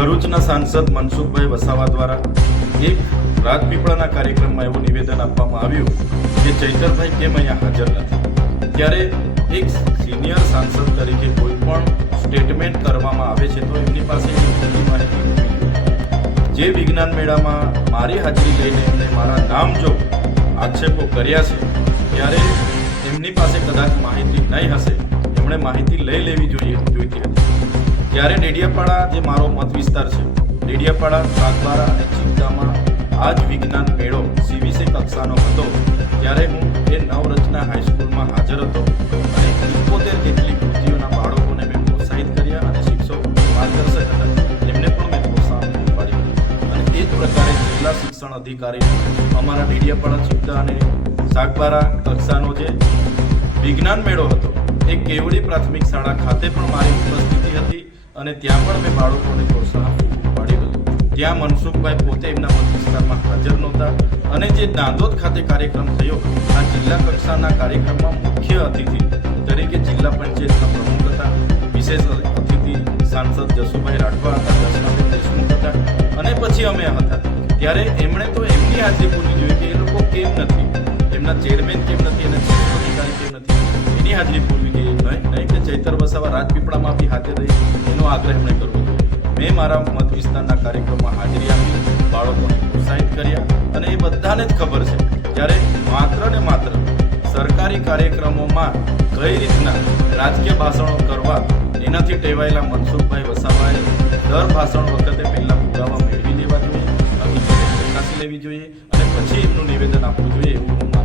ભરૂચના સાંસદ મનસુખભાઈ વસાવા દ્વારા એક રાજપીપળાના કાર્યક્રમમાં એવું નિવેદન આપવામાં આવ્યું કે ચૈતરભાઈ કેમ અહીંયા હાજર નથી। ત્યારે એક સિનિયર સાંસદ તરીકે કોઈ પણ સ્ટેટમેન્ટ કરવામાં આવે છે તો એમની પાસે ખોટી માહિતી હોવી જોઈએ। જે વિજ્ઞાન મેળામાં મારી હાજરી લઈને એમણે મારા નામ જો આક્ષેપો કર્યા છે ત્યારે એમની પાસે કદાચ માહિતી નહીં હશે, એમણે માહિતી લઈ લેવી જોઈતી હતી। ત્યારે ડેડિયાપાડા જે મારો મત વિસ્તાર છે, ડેડિયાપાડા, સાગબારા અને ચિંતામાં આ જ વિજ્ઞાન મેળો CVC કક્ષાનો હતો। ત્યારે હું એ નવરચના હાઈસ્કૂલમાં હાજર હતો અને 71 જેટલી કૃતિઓના બાળકોને મેં પ્રોત્સાહિત કર્યા અને શિક્ષકો માર્ગદર્શક હતા એમને પણ મેં પ્રોત્સાહન પાડ્યું અને એ જ પ્રકારે જિલ્લા શિક્ષણ અધિકારી અમારા ડેડિયાપાડા, ચિંતા અને સાગબારા કક્ષાનો જે વિજ્ઞાન મેળો હતો એ કેવડી પ્રાથમિક શાળા ખાતે પણ મારી ઉપસ્થિતિ હતી અને ત્યાં પણ મેં બાળકોને પ્રોત્સાહન પાડ્યું હતું। ત્યાં મનસુખભાઈ પોતે એમના મત વિસ્તારમાં હાજર નહોતા અને જે દાંદોદ ખાતે કાર્યક્રમ થયો આ જિલ્લા કક્ષાના કાર્યક્રમમાં મુખ્ય અતિથિ તરીકે જિલ્લા પંચાયતના પ્રમુખ હતા, વિશેષ અતિથિ સાંસદ જસુભાઈ રાઠવા હતા, દર્શનાબેન દેશમુખ હતા અને પછી અમે હતા। ત્યારે એમણે તો એમની હાજરી પૂરવી જોઈએ કે એ લોકો કેમ નથી, એમના ચેરમેન કેમ નથી અને ચીફ અધિકારી કેમ નથી, એની હાજરી પૂરવી જોઈએ, નહીં કે ચૈતર વસાવા રાજપીપળામાં બી હાજર રહી એનો આગ્રહ એમણે કરવો જોઈએ। મેં મારા મત વિસ્તારના કાર્યક્રમમાં હાજરી આપી, બાળકોને પ્રોત્સાહિત કર્યા અને એ બધાને જ ખબર છે જ્યારે માત્ર ને માત્ર સરકારી કાર્યક્રમોમાં કઈ રીતના રાજકીય ભાષણો કરવા એનાથી ટેવાયેલા મનસુખભાઈ વસાવાએ દર ભાષણ વખતે પહેલા પુરાવા મેળવી લેવા જોઈએ, હકીકત ચકાસી લેવી જોઈએ અને પછી એમનું નિવેદન આપવું જોઈએ એવું હું